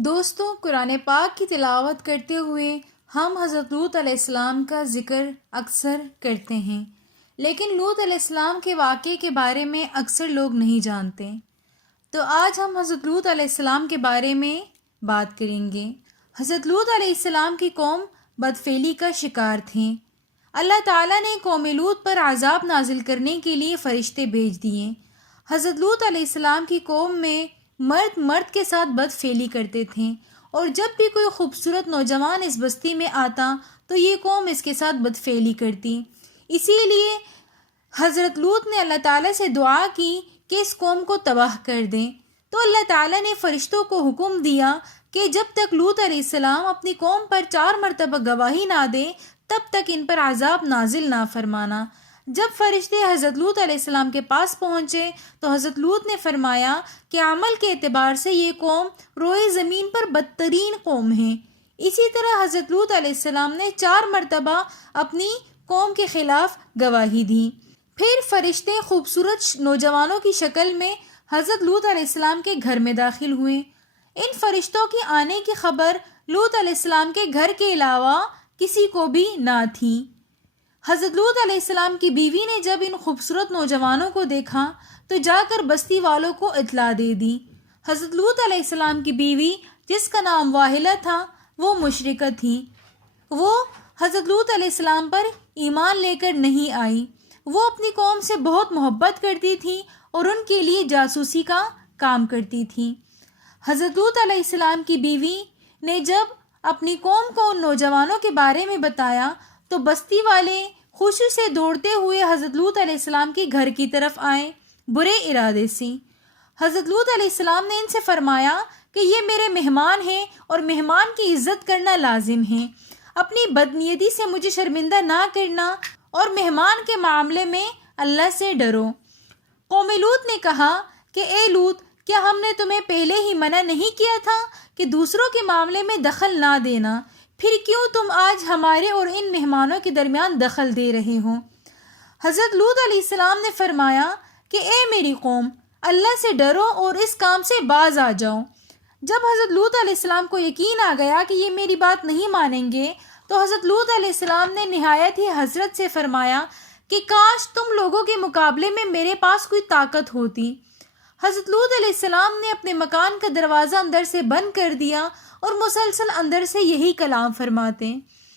دوستوں، قرآن پاک کی تلاوت کرتے ہوئے ہم حضرت لوط علیہ السلام کا ذکر اکثر کرتے ہیں، لیکن لوط علیہ السلام کے واقعے کے بارے میں اکثر لوگ نہیں جانتے۔ تو آج ہم حضرت لوط علیہ السلام کے بارے میں بات کریں گے۔ حضرت لوط علیہ السلام کی قوم بدفعلی کا شکار تھیں۔ اللہ تعالیٰ نے قوم لوط پر عذاب نازل کرنے کے لیے فرشتے بھیج دیے۔ حضرت لوط علیہ السلام کی قوم میں مرد کے ساتھ بدفعلی کرتے تھے، اور جب بھی کوئی خوبصورت نوجوان اس بستی میں آتا تو یہ قوم اس کے ساتھ بدفعلی کرتی۔ اسی لیے حضرت لوط نے اللہ تعالیٰ سے دعا کی کہ اس قوم کو تباہ کر دیں، تو اللہ تعالیٰ نے فرشتوں کو حکم دیا کہ جب تک لوط علیہ السلام اپنی قوم پر 4 مرتبہ گواہی نہ دے تب تک ان پر عذاب نازل نہ فرمانا۔ جب فرشتے حضرت لوط علیہ السلام کے پاس پہنچے تو حضرت لوط نے فرمایا کہ عمل کے اعتبار سے یہ قوم روئے زمین پر بدترین قوم ہے۔ اسی طرح حضرت لوط علیہ السلام نے 4 مرتبہ اپنی قوم کے خلاف گواہی دی۔ پھر فرشتے خوبصورت نوجوانوں کی شکل میں حضرت لوط علیہ السلام کے گھر میں داخل ہوئے۔ ان فرشتوں کے آنے کی خبر لوط علیہ السلام کے گھر کے علاوہ کسی کو بھی نہ تھی۔ حضرت لوط علیہ السلام کی بیوی نے جب ان خوبصورت نوجوانوں کو دیکھا تو جا کر بستی والوں کو اطلاع دے دی۔ حضرت لوط علیہ السلام کی بیوی، جس کا نام واحلہ تھا، وہ مشرکہ تھی۔ وہ حضرت لوط علیہ السلام پر ایمان لے کر نہیں آئی۔ وہ اپنی قوم سے بہت محبت کرتی تھی اور ان کے لیے جاسوسی کا کام کرتی تھی۔ حضرت لوط علیہ السلام کی بیوی نے جب اپنی قوم کو ان نوجوانوں کے بارے میں بتایا تو بستی والے خوشی سے دوڑتے ہوئے حضرت لوط علیہ السلام کے گھر کی طرف آئے، برے ارادے سے۔ حضرت لوط علیہ السلام نے ان سے فرمایا کہ یہ میرے مہمان ہیں اور مہمان کی عزت کرنا لازم ہے۔ اپنی بدنیتی سے مجھے شرمندہ نہ کرنا اور مہمان کے معاملے میں اللہ سے ڈرو۔ قوم لوط نے کہا کہ اے لوط، کیا ہم نے تمہیں پہلے ہی منع نہیں کیا تھا کہ دوسروں کے معاملے میں دخل نہ دینا؟ پھر کیوں تم آج ہمارے اور ان مہمانوں کے درمیان دخل دے رہے ہو؟ حضرت لوط علیہ السلام نے فرمایا کہ اے میری قوم، اللہ سے ڈرو اور اس کام سے باز آ جاؤ۔ جب حضرت لوط علیہ السلام کو یقین آ گیا کہ یہ میری بات نہیں مانیں گے تو حضرت لوط علیہ السلام نے نہایت ہی حسرت سے فرمایا کہ کاش تم لوگوں کے مقابلے میں میرے پاس کوئی طاقت ہوتی۔ حضرت لوط علیہ السلام نے اپنے مکان کا دروازہ اندر سے بند کر دیا اور مسلسل اندر سے یہی کلام فرماتے۔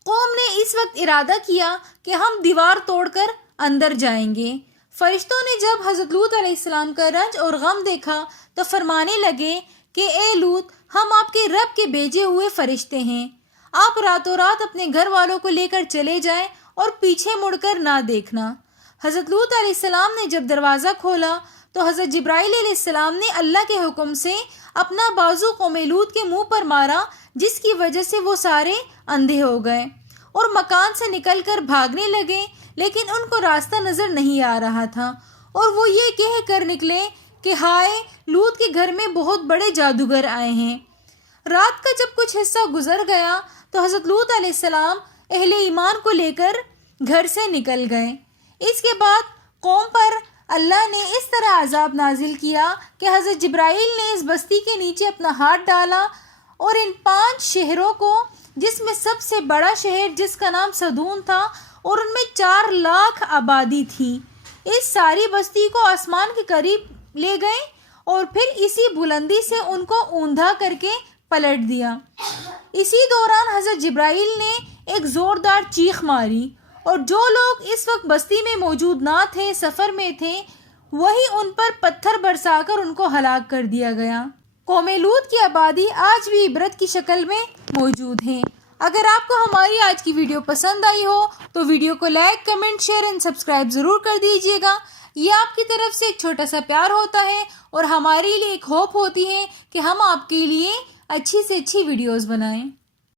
قوم نے اس وقت ارادہ کیا کہ ہم دیوار توڑ کر اندر جائیں گے۔ فرشتوں نے جب حضرت لوط علیہ السلام کا رنج اور غم دیکھا تو فرمانے لگے کہ اے لوط، ہم آپ کے رب کے بھیجے ہوئے فرشتے ہیں۔ آپ راتوں رات اپنے گھر والوں کو لے کر چلے جائیں اور پیچھے مڑ کر نہ دیکھنا۔ حضرت لوط علیہ السلام نے جب دروازہ کھولا تو حضرت جبرائیل علیہ السلام نے اللہ کے حکم سے اپنا بازو قوم لوط کے منہ پر مارا، جس کی وجہ سے وہ سارے اندھے ہو گئے اور مکان سے نکل کر بھاگنے لگے، لیکن ان کو راستہ نظر نہیں آ رہا تھا، اور وہ یہ کہہ کر نکلے کہ ہائے، لوط کے گھر میں بہت بڑے جادوگر آئے ہیں۔ رات کا جب کچھ حصہ گزر گیا تو حضرت لوط علیہ السلام اہل ایمان کو لے کر گھر سے نکل گئے۔ اس کے بعد قوم پر اللہ نے اس طرح عذاب نازل کیا کہ حضرت جبرائیل نے اس بستی کے نیچے اپنا ہاتھ ڈالا اور ان 5 شہروں کو، جس میں سب سے بڑا شہر جس کا نام صدون تھا اور ان میں 4 لاکھ آبادی تھی، اس ساری بستی کو آسمان کے قریب لے گئے اور پھر اسی بلندی سے ان کو اوندھا کر کے پلٹ دیا۔ اسی دوران حضرت جبرائیل نے ایک زوردار چیخ ماری اور جو لوگ اس وقت بستی میں موجود نہ تھے، سفر میں تھے، وہی ان پر پتھر برسا کر ان کو ہلاک کر دیا گیا۔ قوم لوط کی آبادی آج بھی عبرت کی شکل میں موجود ہے۔ اگر آپ کو ہماری آج کی ویڈیو پسند آئی ہو تو ویڈیو کو لائک، کمنٹ، شیئر اور سبسکرائب ضرور کر دیجیے گا۔ یہ آپ کی طرف سے ایک چھوٹا سا پیار ہوتا ہے اور ہمارے لیے ایک ہوپ ہوتی ہے کہ ہم آپ کے لیے اچھی سے اچھی ویڈیوز بنائیں۔